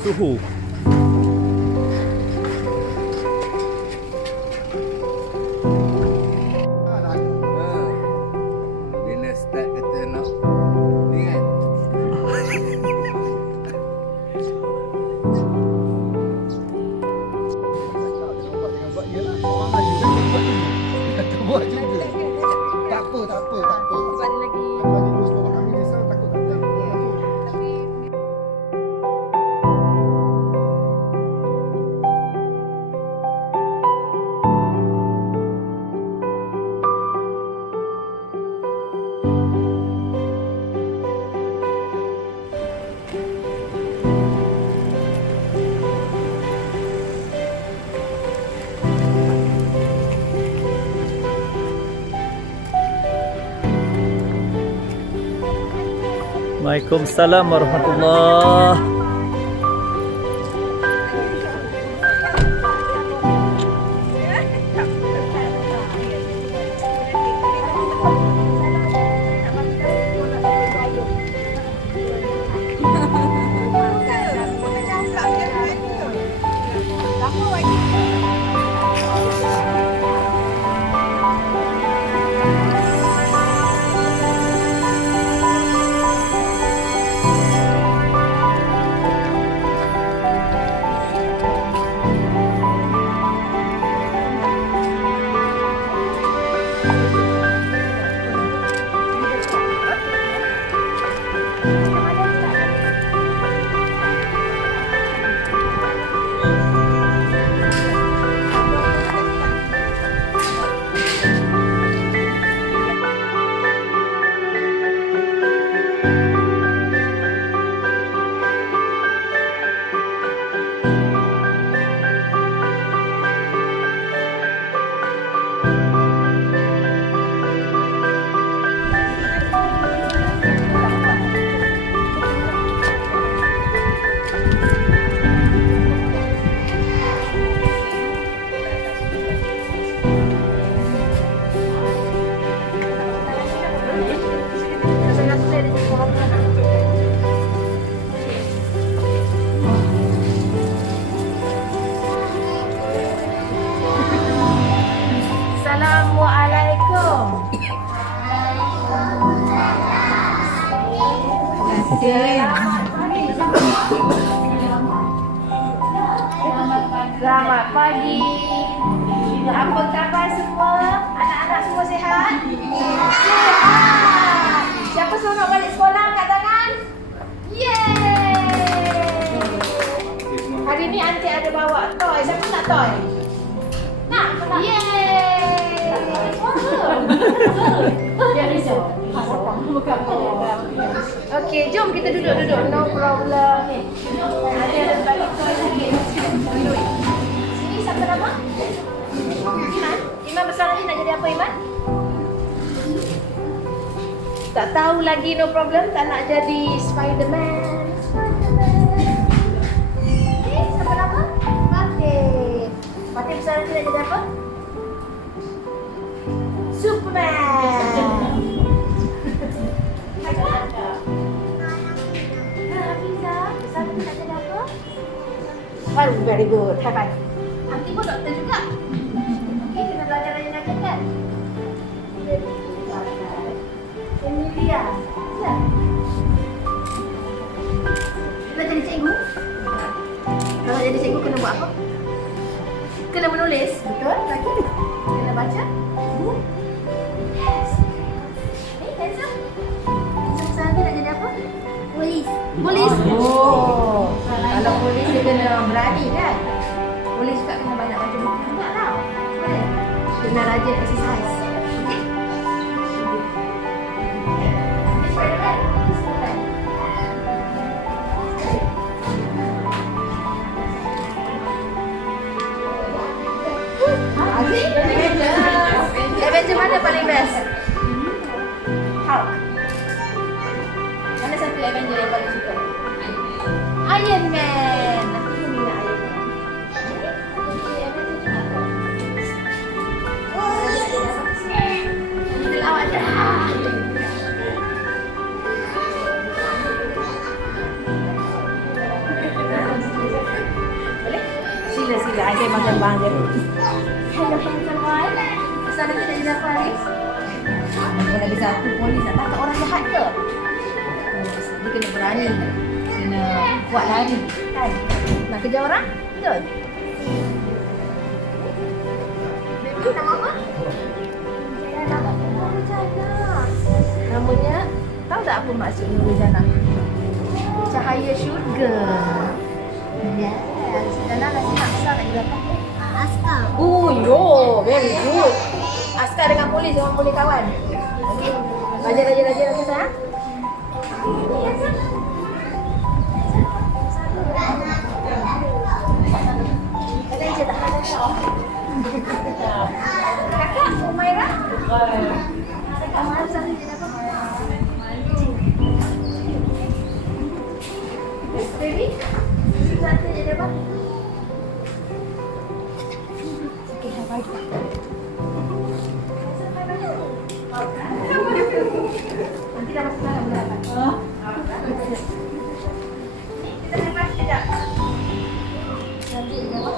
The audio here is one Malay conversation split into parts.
suhu. Bila start kata nak ni kan. Buat juga. Tak apa. Sebab ada lagi. Kalau dia terus bawa kami risau takut tak ada. Waalaikumsalam warahmatullahi. Assalamualaikum. Selamat pagi. Apa khabar semua? Anak-anak semua sihat? Sihat. Siapa seronok balik sekolah angkat tangan? Yeay. Hari ni aunty ada bawa toy. Siapa nak toy? Nak? Yeay. Dia risau. Okey, jom kita duduk. No problem. Ada bagi toy sikit. Duduk. Sini siapa nama? Iman. Iman besar nanti nak jadi apa, Iman? Tak tahu lagi, no problem. Tak nak jadi Spiderman. Okey, siapa nama? Fatih. Fatih besar nanti nak jadi apa? Superman. Oh, very good. High five. Nanti pun doktor juga. Okey, kena belajar rajin-rajin kan? Very good. Emilia. Ya. Nak jadi cikgu? Kalau jadi cikgu kena buat apa? Kena menulis. Betul. Lagi. Kena baca. Yes. Kenzo. Kenzo lagi nak jadi apa? Polis. Polis. Oh. Kalau polis dia kena berani kan? Polis juga kena banyak baca buku juga tau. Boleh? Kena rajin exercise. Okey? Avenger mana paling best? Hulk. Mana satu Avenger yang paling suka? Iron Man. Aku pun minat Iron Man. Kita lawak je. sila. Ay, kayo magandang dia. Hello, teman-teman. Sana kita jadi polis. Kalau lagi satu polis nak tangkap orang jahat ke? Dia kena berani. Kena kuat lari. Kan? Nak kejar orang? Betul? Baby, nama apa? Nama Nurjana. Namanya, tahu tak apa maksud Nurjana? Cahaya syurga. Yes. Nana nasi Askar nak jadi apa? Askar. Oh, yo, very good. Askar dengan polis orang boleh kawan. Rajin aku sayang. Ada je tak ada shock. Kakak Umaira. Kakak Umaira sana jadi apa? Baby. Sana jadi apa? Okay, have I got? Nanti dah masuk dalam berapa? Kita lepas sekejap. Nanti berapa?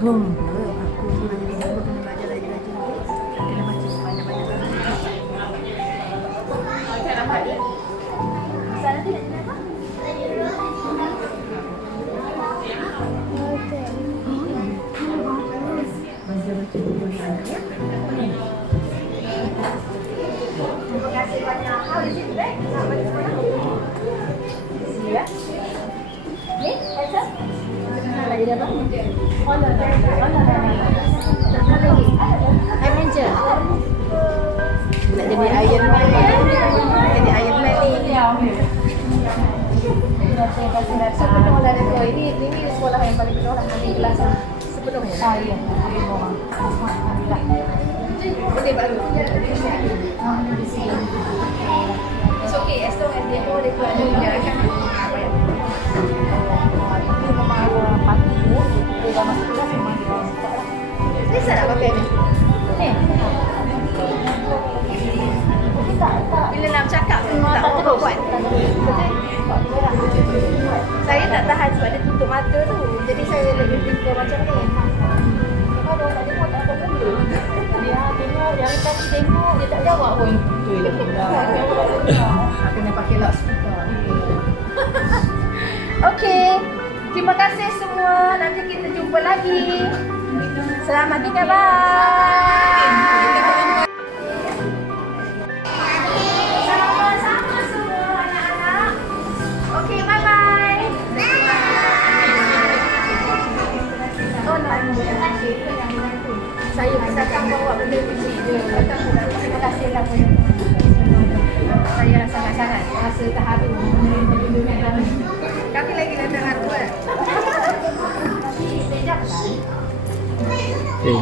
Boom. Aku sudah jadi nombor kena belajar lagi. Kena baca banyak-banyak. Saya dapat ni. Sana nanti nak jadi apa? Terima kasih banyak. How is it today? Sampai di mana? See ya. Ni, Elsa? Nak jadi apa? Honor. Avenger. Nak jadi Iron Man. Jadi Iron Man ni. Sepenuh dari kau ini sekolah yang paling penuh nanti kelas sepenuhnya. Ya. Boleh baru. It's okay as long as dia boleh keluar dari dia kan. Apa ya? Ini memang pati dia dah masuk kelas memang dia start lah. Ni saya nak pakai ni. Ni. Tak. Bila nak cakap tak apa buat. Saya tak tahan sebab dia tutup mata tu. Jadi saya lebih prefer macam ni. Kalau tak tengok tak apa benda. Dia tengok, yang tadi tengok, dia tak jawab pun. Kena pakai loudspeaker. Okey. Terima kasih semua. Nanti kita jumpa lagi. Selamat tinggal. Bye. Sama-sama semua anak-anak. Okey, bye-bye. Oh, saya akan bawa benda kecil je. Terima kasih lah banyak. Saya sangat-sangat rasa terharu menerima benda ni. Kami lagi dah terharu kan? Sekejap. Okay.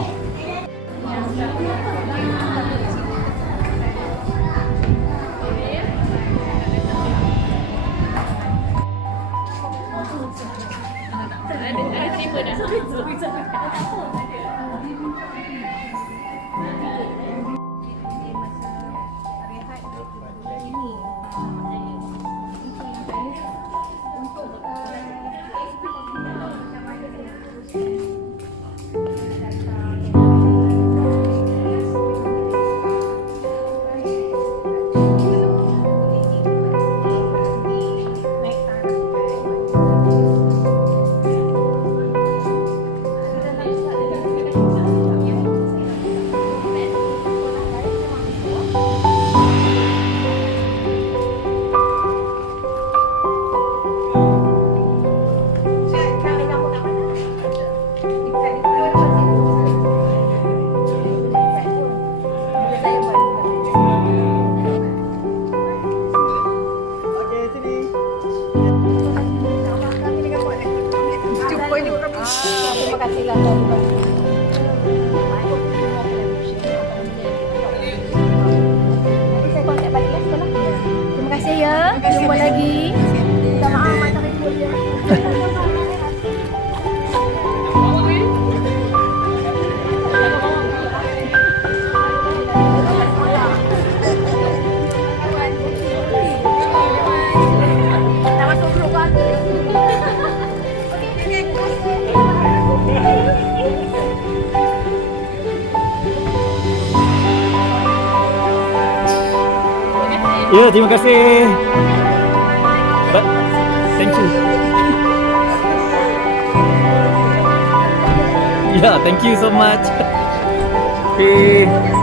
Terima kasihlah tuan-tuan. Nanti saya kontak balik lah sekolah. Terima kasih ya. Jumpa lagi. Minta maaf mata ribut je. Tak masuk grup apa? Ya, terima kasih. Thank you. Ya, thank you so much. Okay.